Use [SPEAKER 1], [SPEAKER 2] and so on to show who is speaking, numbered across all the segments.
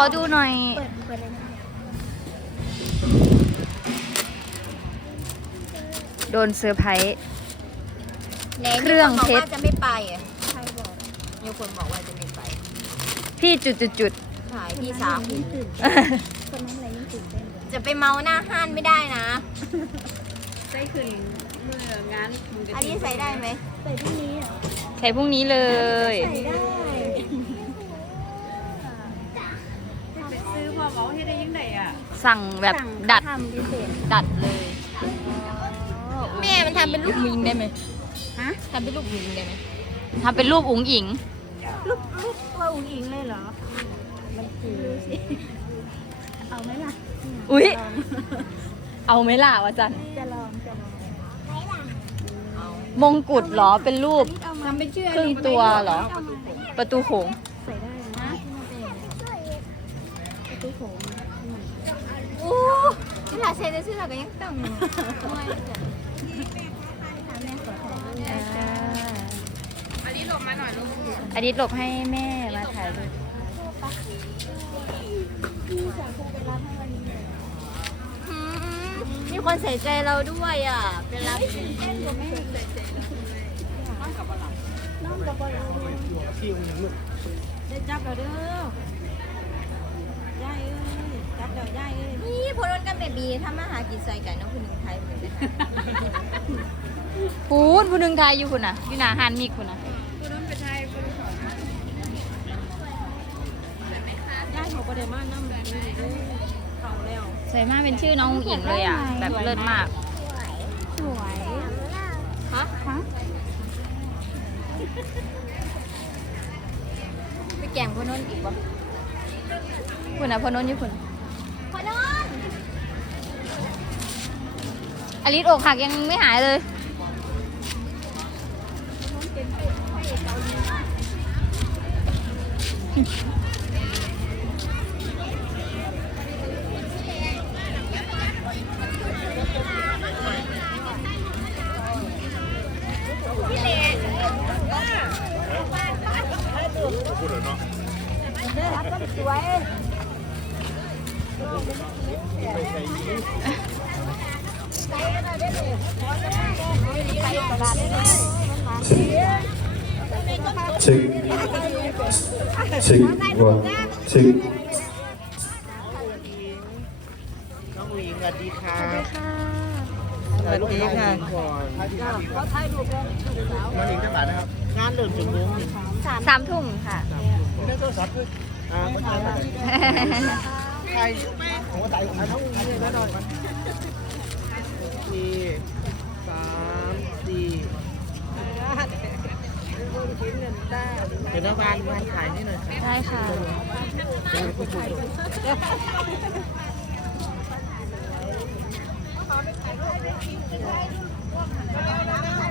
[SPEAKER 1] อดูหน่อย
[SPEAKER 2] เปิดเปิดเลยนะ
[SPEAKER 1] โดนเซอร์ไพรส์
[SPEAKER 3] ไหน
[SPEAKER 1] เครื่อง
[SPEAKER 3] มีคนบอก
[SPEAKER 1] เพชร
[SPEAKER 3] ว่าจะไม่ไปอะ
[SPEAKER 2] ใครบอก
[SPEAKER 3] มีคนบอกว่าจะไม่ไป
[SPEAKER 1] พี่จุดจุดจุด
[SPEAKER 3] ใช่พี่สาว
[SPEAKER 2] ยิ่งตื่นเต้นคนนั้นอะไรยิ่งตื่นเต้นเลย
[SPEAKER 3] จะไปเมาหน้าห้านไม่ได้นะ
[SPEAKER 4] ใส่ขึ้นเมื่องานมึงจะ
[SPEAKER 3] อันนี้ใส่ได้ไหม
[SPEAKER 2] ใส่พรุ่งนี้เหรอ
[SPEAKER 1] ใส่พรุ่งนี้เลย
[SPEAKER 2] ใส่ได้
[SPEAKER 4] ไปซื้อพอเขาให้ได้ยังไงอะ
[SPEAKER 1] สั่งแบบ
[SPEAKER 2] สั่ง
[SPEAKER 1] ดัด
[SPEAKER 2] ทำพิเศษ
[SPEAKER 1] ดัดเลย
[SPEAKER 3] แม่มันทำเป็นลูก
[SPEAKER 1] วิงได้ไหม
[SPEAKER 3] ฮะทำเป็นลูกวิงได้ไหม
[SPEAKER 1] ทำเป็นรูปอุ๋งอิง
[SPEAKER 2] ลูกลูกตัวอุ๋งอิงเลยเหรอ มันคือเอาไหมล่ะ
[SPEAKER 1] อุ๊ย
[SPEAKER 2] ลอง
[SPEAKER 1] เอาไหมล่ะวะจัน
[SPEAKER 2] จะลองจะลอง
[SPEAKER 1] มงกุฎเหรอเป็นรูป
[SPEAKER 2] เอามา
[SPEAKER 4] ทำเป็นชื่อ
[SPEAKER 1] ครึ่งตัวเหรอประตูโขง
[SPEAKER 2] ใส่ได้นะประตูโขง
[SPEAKER 3] โอ้เว ลาเซนจะชื่อเราก็ยังต้อง
[SPEAKER 2] ด้วย
[SPEAKER 1] อันนี้หลบมาหน่อยลูกอันนี้หลบให้แม่มาถ่ายรูป
[SPEAKER 2] พี่สาวคงไปรับให้วันนี้เลย
[SPEAKER 3] มีคนใส่ใจเราด้วยอะ เป็นรับ
[SPEAKER 2] เต้นกับแม่น้องกับบอลน้องกับบอล
[SPEAKER 4] ได้จับแล้วเด้อย่ายเอ้ยจับแล้วย่ายเอ้ย
[SPEAKER 3] นี่พลนกันเบบีทำมาหากินใส่กันเน้องคนหนึ่งไทยเหมือนกัน
[SPEAKER 1] พูดผู้หนึงไทยอยู่คุณน่ะ อยู่หนาฮันมีคุณน่ะ
[SPEAKER 4] คุณน้องไปไทยคุณขอย่ายเขาประเดี๋ยวมาน้ำแบบนี้เด้อเขาแล้ว
[SPEAKER 1] สวยมากเป็นชื่อน้องอุ๋งอิงเลยอะ แบบเลิศมาก
[SPEAKER 2] สวย
[SPEAKER 3] ฮะ
[SPEAKER 2] ฮะ
[SPEAKER 3] ไปแกมพนนอีกบ่
[SPEAKER 1] คุณน่ะพอนนท์อยู่คุณ
[SPEAKER 3] พนน
[SPEAKER 1] อลิสอกหักยังไม่หายเลย
[SPEAKER 5] Check. Check. One. Check.
[SPEAKER 6] น้ องผู้หญิงสวัสดีค่ะ
[SPEAKER 2] ค่ะ
[SPEAKER 6] สวัสดีค่ะก่อนเขาถ่ายรูปแล้วน้องหญิงจะบาทนะครับ งานเริ่มจุดโมงนี่
[SPEAKER 1] สามทุ่มค่ะ
[SPEAKER 6] ไม่ได้โทรศัพท์ด้วยอ่าเขาถ่ายมาใครผมก็ถ่ายของน้องผู้หญิงแล้วหน่อย สี่สามสี่เดี๋ยวน้องบานบานถ่ายนี่หน่อยครับ
[SPEAKER 1] ได้ค่ะ
[SPEAKER 6] เดี๋ยวคุณครู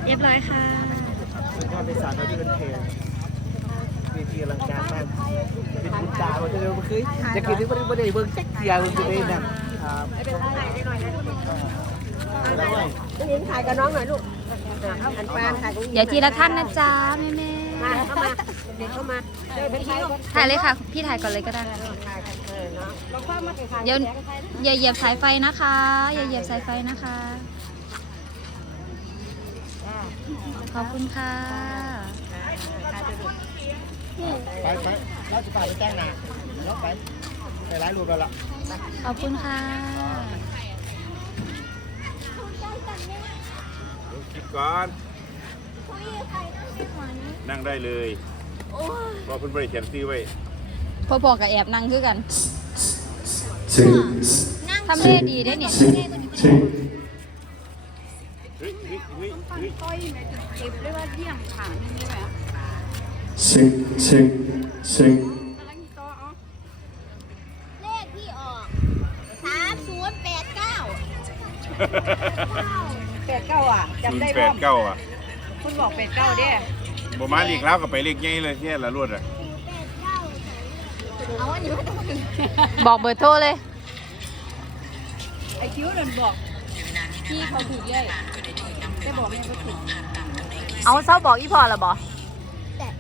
[SPEAKER 2] เรียบร้อยค่ะ
[SPEAKER 6] สุดยอดในสารเราที่เป็นเพลงมีทีอลังการมากเป็นบุญตาวันเดียวมันคือจะกินที่บริบทเบิ้งเกียร์มันจะได้แบบครับไม่นไรได้ห น่อยได้หน่อย
[SPEAKER 4] เห็นถ่ายกับน้องหน่อยลูกอันปานถ่ายกับ
[SPEAKER 1] เดี๋ยวทีละท่านนะจ๊ะแม่แม่
[SPEAKER 4] มาเข้ามาเด็กเข้ามาเดินไปถ่ายก่อน
[SPEAKER 1] ถ่ายเลยค่ะ พี่ถ่ายก่อนเลยก็ได้
[SPEAKER 4] ถ่ายกันเออเนาะเราเข้ามาถ่าย
[SPEAKER 1] เดี๋ยวอย่าเหยียบสายไฟนะคะ อย่าเหยียบสายไฟนะคะ ขอบคุณค่ะ
[SPEAKER 6] ไปไปเราจะไปไปแจ้งนาแล้วไปไปร้ายรูปแล้วล่ะ
[SPEAKER 1] ขอบคุณค่ะ
[SPEAKER 7] ลิปก่อนนั่งได้เลยเพราะเพิ่นบริเขียนซื้อไว้
[SPEAKER 1] พอพอกับแอบนั่งคือกัน
[SPEAKER 5] Check.
[SPEAKER 1] ทำเลดีได้เนี่ย
[SPEAKER 5] Check. Check.
[SPEAKER 7] เฮ้ยเฮ้ยเฮ้ยเฮ้ย
[SPEAKER 4] ก้อยแม่จะเก็บได้ว่าเที่ยงขางนึงได้ไหม
[SPEAKER 5] Check. Check. Check.
[SPEAKER 4] กำลังต่อเอา
[SPEAKER 3] เลขที่ออกสามศูนย์แปดเก้า
[SPEAKER 4] แปดเก้าอะ
[SPEAKER 7] ศู
[SPEAKER 4] จน
[SPEAKER 7] ย์แปดเก้าอะ
[SPEAKER 4] คุณบอกแปดเก้าเด้
[SPEAKER 7] บมาเลีกแล้วกับไปเลีกใหญ่เลยแค่ละลวดอะ
[SPEAKER 3] เอาอันนี้มาตรน
[SPEAKER 1] บอกเบอร์โทรเลย
[SPEAKER 4] ไอคิวนั่นบอกพี่เขาถูกเลยได้บอกไม่ถูก
[SPEAKER 1] เอาเศร้าบอกอีพอล่ะบอก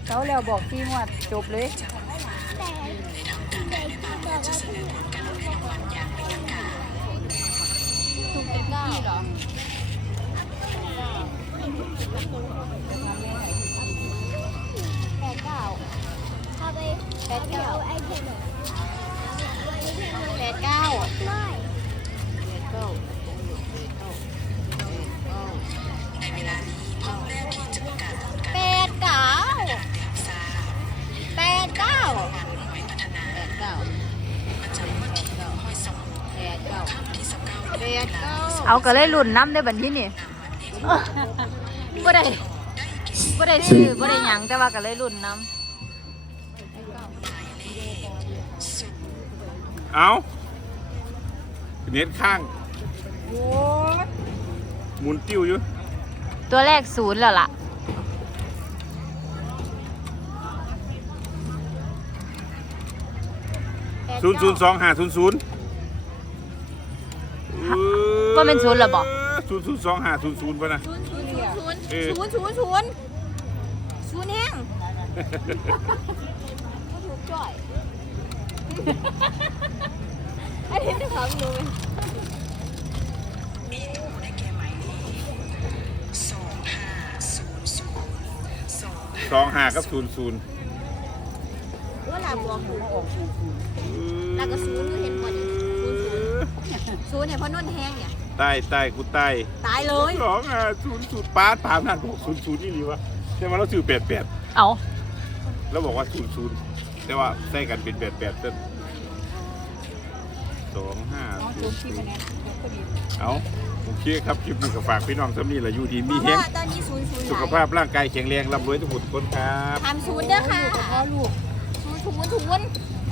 [SPEAKER 1] เขาแล้วบอกพี่ว่าจบเลย
[SPEAKER 2] ต่เด็กที่บถูก
[SPEAKER 4] เจ็ดเก้าเหรอ
[SPEAKER 3] แปดเก้าเข้าไปแปดเก้าไอเทม
[SPEAKER 4] แปดเก้า
[SPEAKER 3] ไม่แปดเก้าแปดเก้า
[SPEAKER 4] แปดเก้าแปดเก้าแปดเก้า
[SPEAKER 1] เอาก็เลยรุ่นน้ำได้บัดนี้นี่ บ่ได้บ่ได้ซื้อบ่ได้หยังแต่ว่าก็เลยรุ่นน้
[SPEAKER 7] เอาเน็ตข้างหมุนติ้วอยู่ำ
[SPEAKER 1] ตัวแรกศูนย์แล้วล่ะ
[SPEAKER 7] ศูนย์ศูนย์สองห้าศูนย์ศูนย์
[SPEAKER 1] ว่าเป็นศูนย์เหรอบอก
[SPEAKER 7] ศูนย์ศูนย์สองห้าศูนย์ศูนย์ป่ะนะ
[SPEAKER 3] ศูนย์ศูนย์ศูนย์
[SPEAKER 7] เออ
[SPEAKER 3] ศูนย์ศูนย์ศูนย์ศูนย์แห้งก็ถูกจ่อยไอเทมที่เขาดูไหม
[SPEAKER 7] สองห้ากับศูนย์ศูนย์
[SPEAKER 3] ว่าลาบวงหูแล้วก็ศูนย์คือเห็นหมดศูนย์ศูนย์ศูนย์เนี่ยเพราะนุ่นแห้งเนี่ย
[SPEAKER 7] ใต้ใต้กูใต้
[SPEAKER 3] ตายเลย
[SPEAKER 7] สองห้าศูนย์ศูนย์ป้าถามนั่นบอกศูนย์ศูนย์นี่หรือวะใช่ไหมเราสื่อแปดแปด
[SPEAKER 1] เอา
[SPEAKER 7] แล้วบอกว่าศูนย์ศูนย์แต่ว่าใส่กันเป็นแปดแปดเส้นสองห้า
[SPEAKER 4] น้อง
[SPEAKER 7] ศู
[SPEAKER 4] จู
[SPEAKER 7] น
[SPEAKER 4] น
[SPEAKER 7] ย์
[SPEAKER 4] ที่
[SPEAKER 7] ศู
[SPEAKER 4] มาน
[SPEAKER 7] ย์
[SPEAKER 4] เนี่ยพอดี
[SPEAKER 7] เอาโอเคครับคลิปนี้ก็ฝากพี่น้องสำนีแหละอยู่ดี
[SPEAKER 3] เพ
[SPEAKER 7] มี
[SPEAKER 3] ราะ
[SPEAKER 7] เฮง
[SPEAKER 3] ว่าตอนนี้ศูนย์ศูนย์
[SPEAKER 7] สุขภาพร่างกายแข็งแรงร่ำรวยทุกคนทุกคนครับ
[SPEAKER 3] ทำศูนย์เด้อค่ะ
[SPEAKER 4] พ่อลูก
[SPEAKER 3] ศูนย์ศูนย์ศูนย์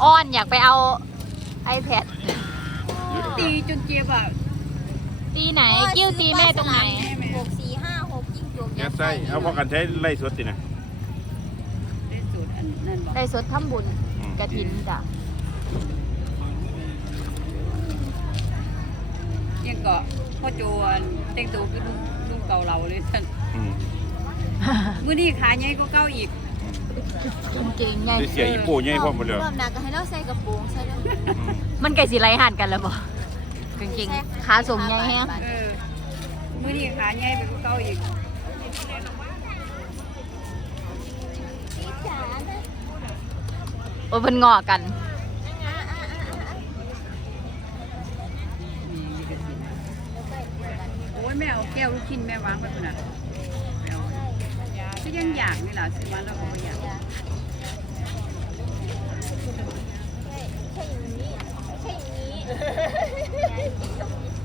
[SPEAKER 1] อ้อนอยากไปเอา iPad
[SPEAKER 4] ตีจนเจี๊ยบอะ
[SPEAKER 1] ตีไหน กิ้วตีแม่ตรงไหน
[SPEAKER 3] หกสี่ห้าหกยิ่งจบ
[SPEAKER 7] ยัดไส้เอาพอกันใช้ไล่สดตินะ
[SPEAKER 4] ได้สูตรอันนั่นบอก
[SPEAKER 1] ได้สดทำบุญกระถินจ้ะ
[SPEAKER 4] ยังก็พ่อโจอันแต่งตัวคือลุงลุงเก่าเราเลยท่าน
[SPEAKER 7] อืม
[SPEAKER 4] มื้อนี้ขาใหญ่ก็เก้าอีก
[SPEAKER 1] เก่งๆไง
[SPEAKER 7] ได้เสียอีโป้ใหญ่พร้อมหมดเลย
[SPEAKER 3] รอบหนักก็ให้เราใส่กระโปรงใส่เด้อ
[SPEAKER 1] มันไก่สีไรหันกันแล้วบ่เก่ จริงๆขาสมใหญ่แฮะ
[SPEAKER 4] มือนี่ขาใหญ่เป็นเก่าอีก
[SPEAKER 1] โอ้เพิ่นงอกัน
[SPEAKER 4] โอ้ยแม่เอาแก้วลูกชิ้นแม่วางไว้พุ่นน่ะก็ยังอยากนี่ล่ะซื้อมาแล้วก็อยาก
[SPEAKER 3] ใช่อย่างนี้ใช่อย่างนี้